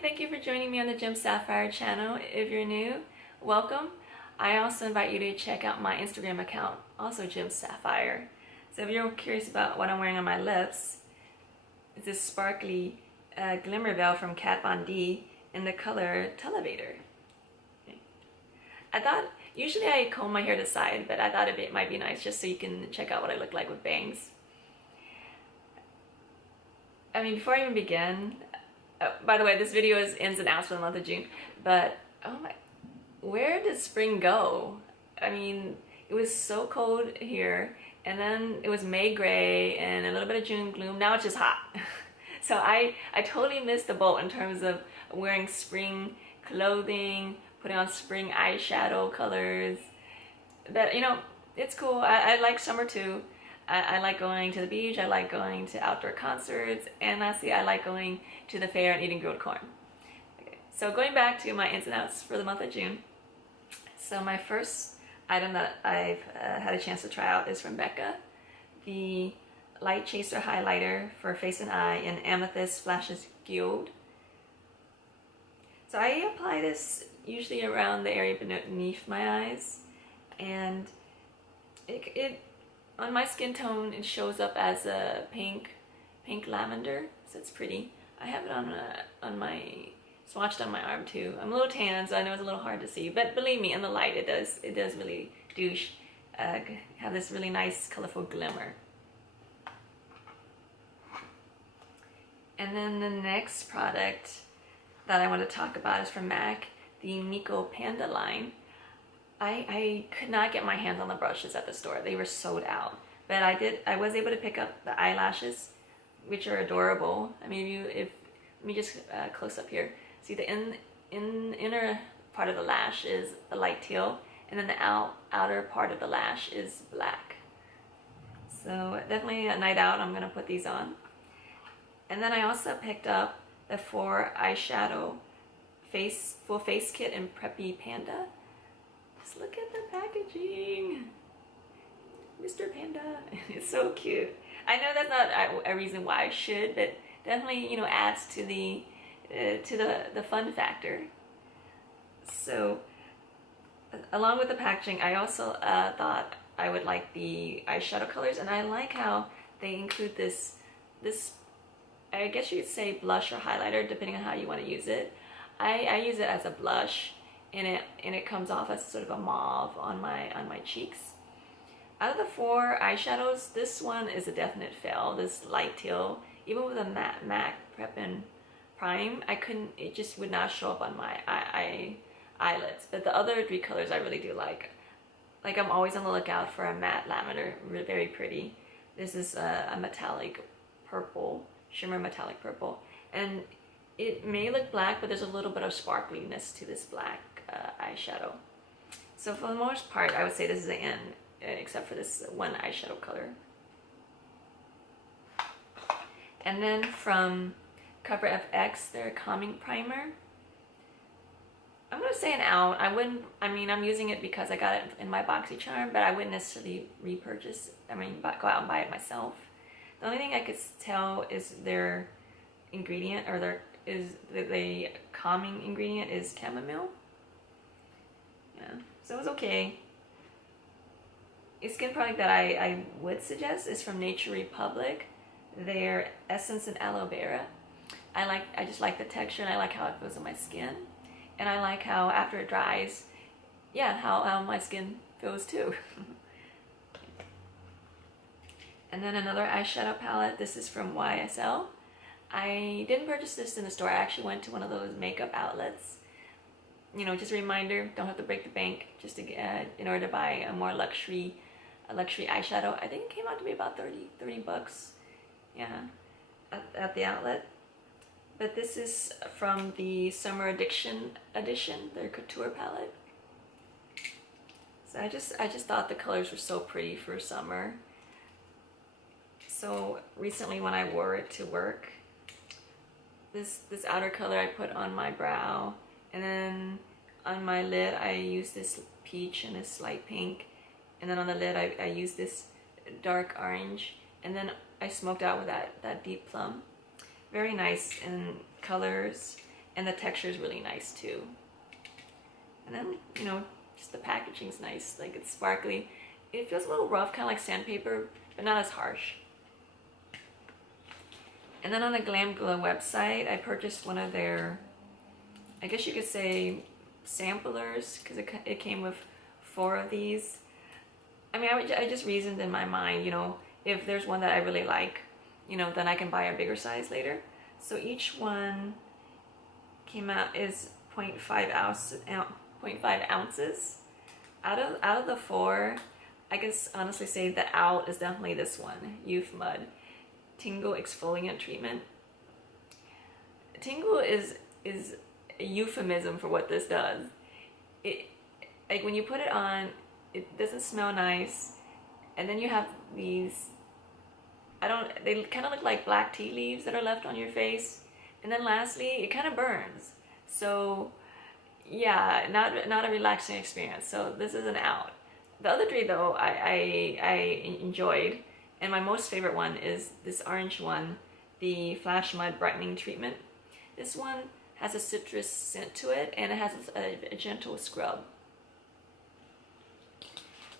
thank you for joining me on the Gem Sapphire channel. If you're new, welcome. I also invite you to check out my Instagram account, also Gem Sapphire. So if you're curious about what I'm wearing on my lips, it's this sparkly glimmer veil from Kat Von D in the color Televator. Okay. I thought, usually I comb my hair to the side, but I thought it might be nice just so you can check out what I look like with bangs. I mean, before I even begin, by the way, this video is ins and outs for the month of June, but oh my, where did spring go? I mean, it was so cold here, and then it was May gray and a little bit of June gloom. Now it's just hot. So I totally missed the boat in terms of wearing spring clothing, putting on spring eyeshadow colors. But you know, it's cool. I like summer too. I like going to the beach, I like going to outdoor concerts, and lastly, I like going to the fair and eating grilled corn. Okay, so going back to my ins and outs for the month of June. So my first item that I've had a chance to try out is from Becca, the Light Chaser Highlighter for face and eye in Amethyst Flashes Geode. So I apply this usually around the area beneath my eyes, and it on my skin tone, it shows up as a pink lavender, so it's pretty. I have it on my swatched on my arm too. I'm a little tan, so I know it's a little hard to see, but believe me, in the light, it does really have this really nice, colorful glimmer. And then the next product that I want to talk about is from MAC, the NicoPanda line. I could not get my hands on the brushes at the store. They were sold out. But I was able to pick up the eyelashes, which are adorable. I mean, let me just close up here. See, the inner part of the lash is the light teal, and then the outer part of the lash is black. So definitely a night out, I'm gonna put these on. And then I also picked up the 4 eyeshadow full face kit in Preppy Panda. Just look at the packaging, Mr. Panda. It's so cute. I know that's not a reason why I should, but definitely, you know, adds to the fun factor. So along with the packaging, I also thought I would like the eyeshadow colors, and I like how they include this I guess you could say blush or highlighter, depending on how you want to use it. I use it as a blush, and it comes off as sort of a mauve on my cheeks. Out of the 4 eyeshadows, this one is a definite fail. This light teal, even with a MAC Prep and Prime, it just would not show up on my eyelids. But the other 3 colors I really do like. Like, I'm always on the lookout for a matte lavender, very pretty. This is a metallic purple, shimmer metallic purple, and it may look black, but there's a little bit of sparkliness to this black eyeshadow. So for the most part, I would say this is the end, except for this one eyeshadow color. And then from CoverFx, their Calming Primer. I'm gonna say an out. I'm using it because I got it in my BoxyCharm, but I wouldn't necessarily repurchase. Go out and buy it myself. The only thing I could tell is their ingredient, or the calming ingredient is chamomile. Yeah, so it was okay. A skin product that I would suggest is from Nature Republic, their Essence and Aloe Vera. I just like the texture, and I like how it feels on my skin, and I like how after it dries, yeah, how my skin feels too. And then another eyeshadow palette. This is from YSL. I didn't purchase this in the store. I actually went to one of those makeup outlets. You know, just a reminder, don't have to break the bank just to get, in order to buy a more luxury eyeshadow. I think it came out to be about 30 bucks, yeah, at the outlet. But this is from the Summer Addiction edition, their Couture palette. So I just thought the colors were so pretty for summer. So recently when I wore it to work, this outer color I put on my brow, and then on my lid I used this peach and this light pink, and then on the lid I used this dark orange, and then I smoked out with that deep plum. Very nice in colors, and the texture is really nice too. And then, you know, just the packaging's nice, like it's sparkly. It feels a little rough, kind of like sandpaper, but not as harsh. And then on the GlamGlow website, I purchased one of their, I guess you could say, samplers, because it came with 4 of these. I mean, I just reasoned in my mind, you know, if there's one that I really like, you know, then I can buy a bigger size later. So each one came out is 0.5 ounces. Out of the 4, I can honestly say the out is definitely this one, Youthmud Tingle Exfoliate Treatment. Tingle is a euphemism for what this does. It, like when you put it on, it doesn't smell nice, and then you have these, they kind of look like black tea leaves that are left on your face, and then lastly, it kind of burns. So yeah, not a relaxing experience. So this is an out. The other 3 though, I enjoyed, and my most favorite one is this orange one, the Flashmud Brightening treatment. This one has a citrus scent to it, and it has a gentle scrub.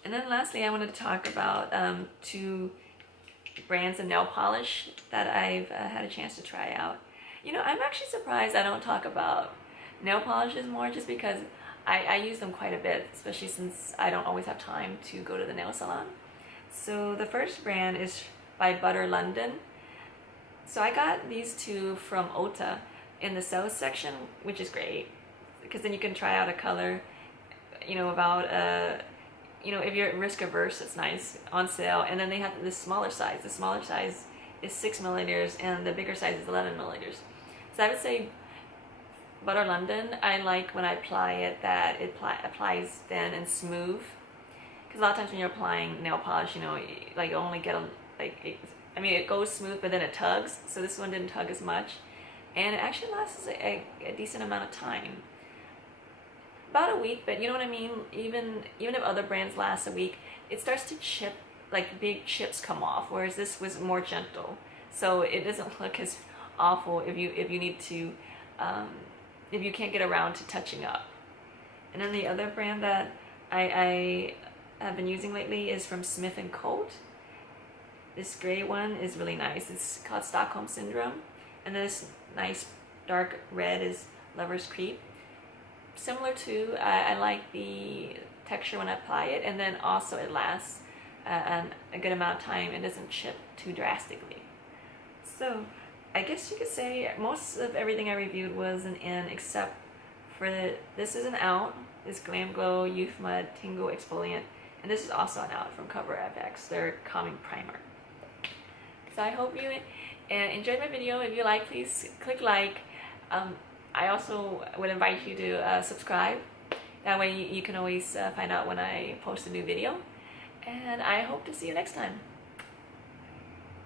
And then lastly, I wanted to talk about 2 brands of nail polish that I've had a chance to try out. You know, I'm actually surprised I don't talk about nail polishes more, just because I use them quite a bit, especially since I don't always have time to go to the nail salon. So the first brand is by Butter London. So I got these 2 from Ulta in the sales section, which is great, because then you can try out a color, you know, about you know, if you're risk averse, it's nice, on sale. And then they have this smaller size. The smaller size is 6 milliliters, and the bigger size is 11 milliliters. So I would say Butter London, I like when I apply it that it applies thin and smooth. Because a lot of times when you're applying nail polish, you know, like you only get I mean, it goes smooth, but then it tugs. So this one didn't tug as much, and it actually lasts a decent amount of time. About a week, but you know what I mean? Even if other brands last a week, it starts to chip, like big chips come off, whereas this was more gentle. So it doesn't look as awful if you need to, if you can't get around to touching up. And then the other brand that I have been using lately is from Smith & Colt. This gray one is really nice. It's called Stockholm Syndrome. And this nice dark red is Lover's Creep. Similar to, I like the texture when I apply it, and then also it lasts a good amount of time and doesn't chip too drastically. So I guess you could say most of everything I reviewed was an in, except for this is an out, this GlamGlow Youthmud Tingle Exfoliate, and this is also an out from CoverFx, their calming primer. So I hope you enjoyed my video. If you like, please click like. I also would invite you to subscribe. That way you can always find out when I post a new video. And I hope to see you next time.